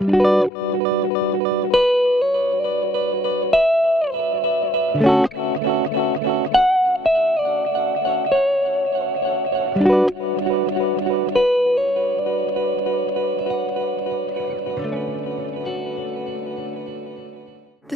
This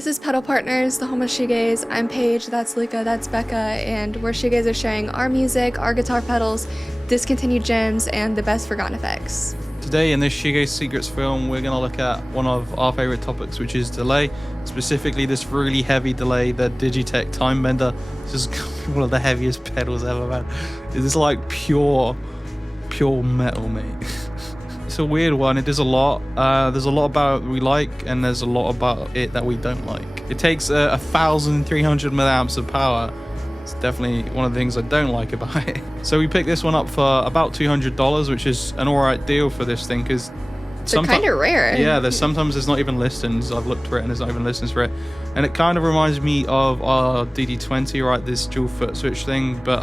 is Pedal Partners, the home of shoegaze. I'm Paige, that's Luca, that's Becca, and we're shoegazer sharing our music, our guitar pedals, discontinued gems, and the best forgotten effects. Today in this Shoegaze Secrets film, we're going to look at one of our favorite topics, which is delay. Specifically this really heavy delay, the DIGITECH TIMEBENDER. This is one of the heaviest pedals ever, man. This is like pure metal, mate. It's a weird one. It does a lot. There's a lot about it we like, and there's a lot about it that we don't like. It takes 1,300 milliamps of power. It's definitely one of the things I don't like about it. So we picked this one up for about $200, which is an alright deal for this thing, because they're kind of rare. Yeah, sometimes there's not even listings. I've looked for it and there's not even listings for it. And it kind of reminds me of our DD20, right? This dual foot switch thing, but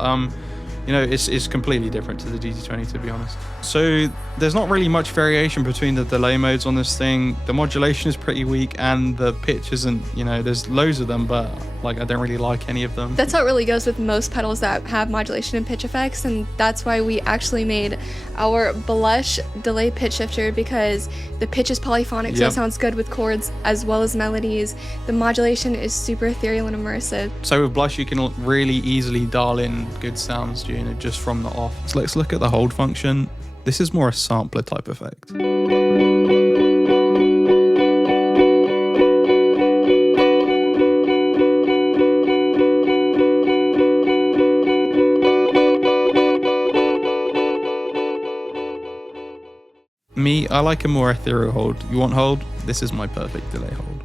you know, it's completely different to the DD20, to be honest. So there's not really much variation between the delay modes on this thing. The modulation is pretty weak, and the pitch isn't, you know, there's loads of them, but like I don't really like any of them. That's how it really goes with most pedals that have modulation and pitch effects, and that's why we actually made our blush delay pitch shifter, because the pitch is polyphonic, so it sounds good with chords as well as melodies. The modulation is super ethereal and immersive. So with blush you can really easily dial in good sounds, you know, just from the off. So let's look at the hold function. This is more a sampler type effect. Me, I like a more ethereal hold. You want hold? This is my perfect delay hold.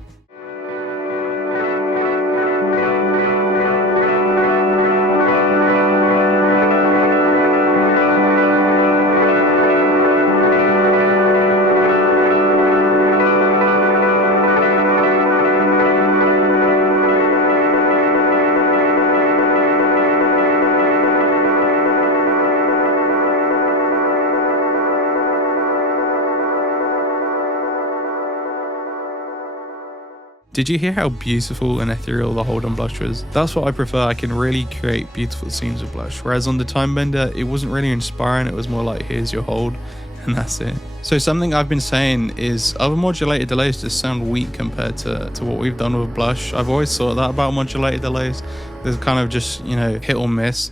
Did you hear how beautiful and ethereal the hold on blush was? That's what I prefer. I can really create beautiful scenes with blush. Whereas on the Timebender, it wasn't really inspiring. It was more like, here's your hold, and that's it. So something I've been saying is other modulated delays just sound weak compared to what we've done with blush. I've always thought that about modulated delays. There's kind of just, you know, hit or miss.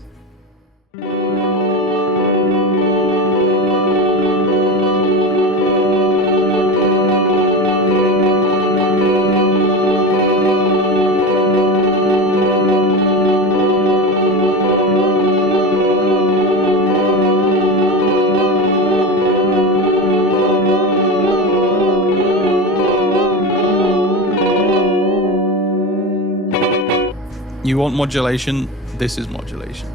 You want modulation? This is modulation.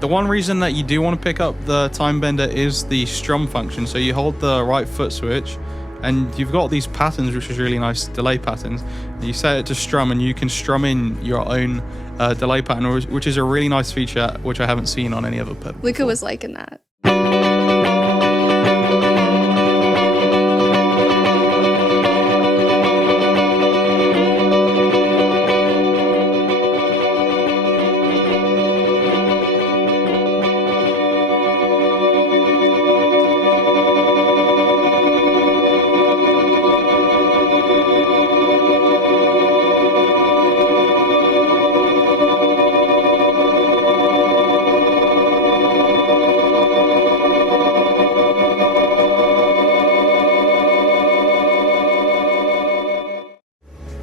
The one reason that you do want to pick up the Timebender is the strum function. So you hold the right foot switch and you've got these patterns, which is really nice delay patterns. You set it to strum and you can strum in your own delay pattern, which is a really nice feature, which I haven't seen on any other pedal. Luca was liking that.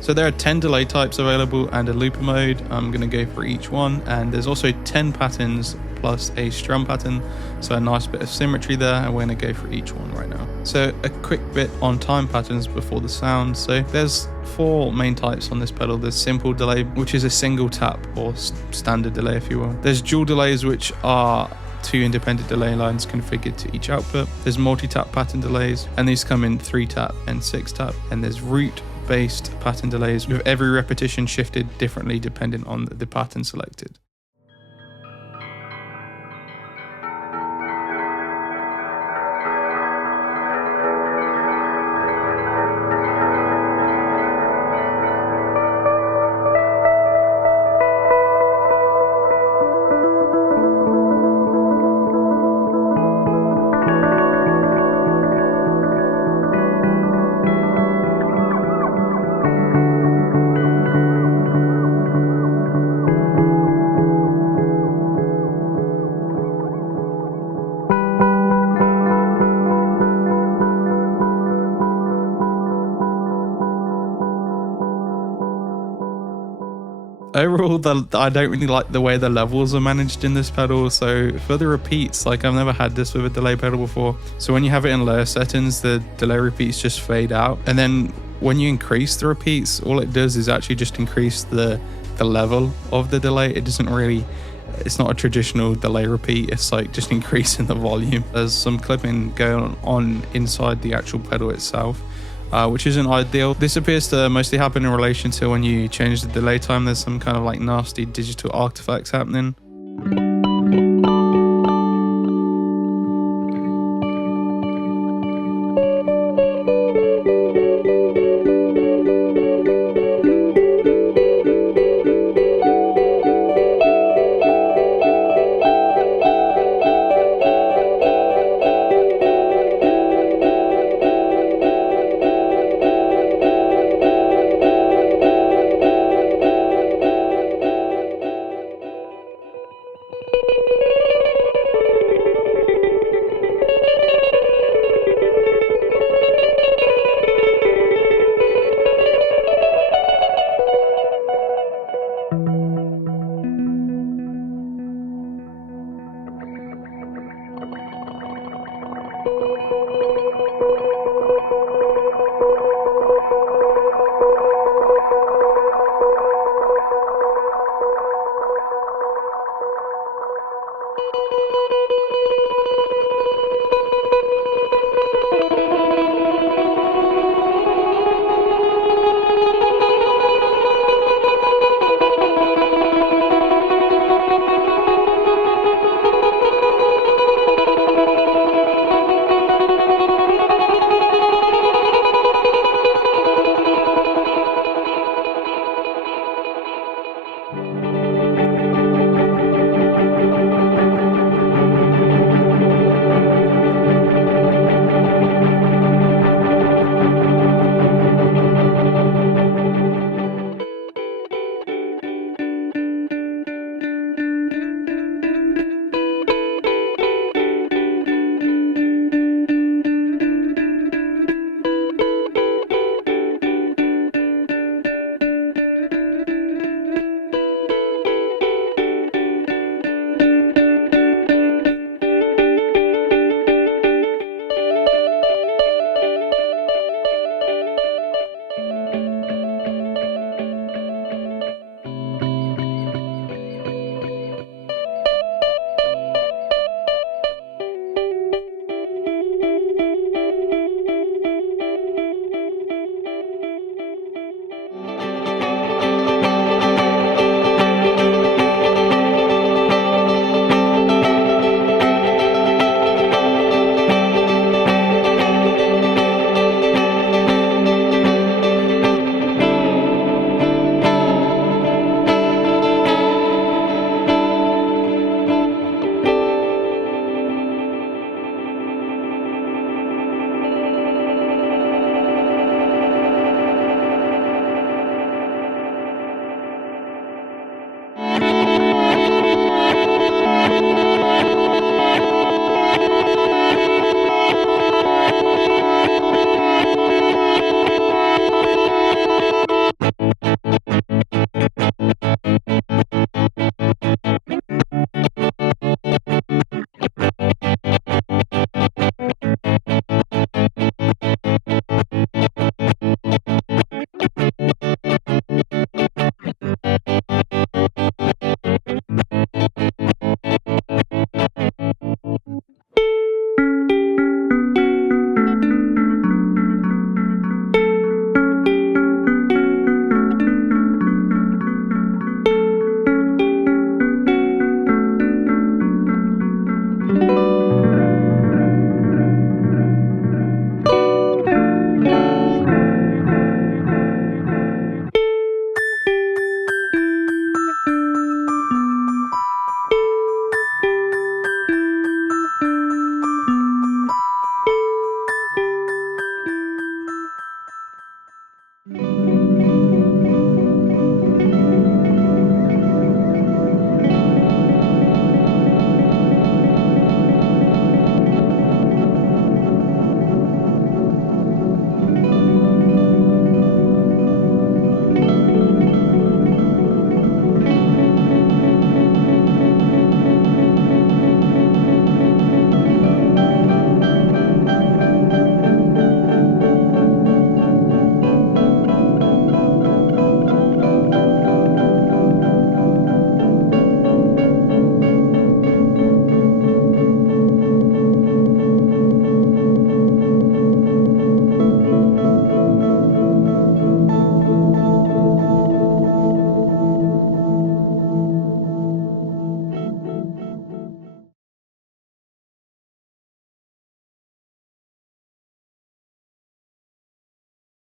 So there are 10 delay types available and a looper mode. I'm going to go for each one, and there's also 10 patterns plus a strum pattern, so a nice bit of symmetry there, and we're going to go through each one right now. So a quick bit on time patterns before the sound. So there's 4 main types on this pedal. There's simple delay, which is a single tap, or standard delay if you will. There's dual delays, which are 2 independent delay lines configured to each output. There's multi-tap pattern delays, and these come in 3-tap and 6-tap. And there's root-based pattern delays, with every repetition shifted differently depending on the pattern selected. Overall, I don't really like the way the levels are managed in this pedal. So for the repeats, like I've never had this with a delay pedal before. So when you have it in lower settings, the delay repeats just fade out. And then when you increase the repeats, all it does is actually just increase the level of the delay. It doesn't really, it's not a traditional delay repeat. It's like just increasing the volume. There's some clipping going on inside the actual pedal itself, which isn't ideal. This appears to mostly happen in relation to when you change the delay time. There's some kind of like nasty digital artifacts happening.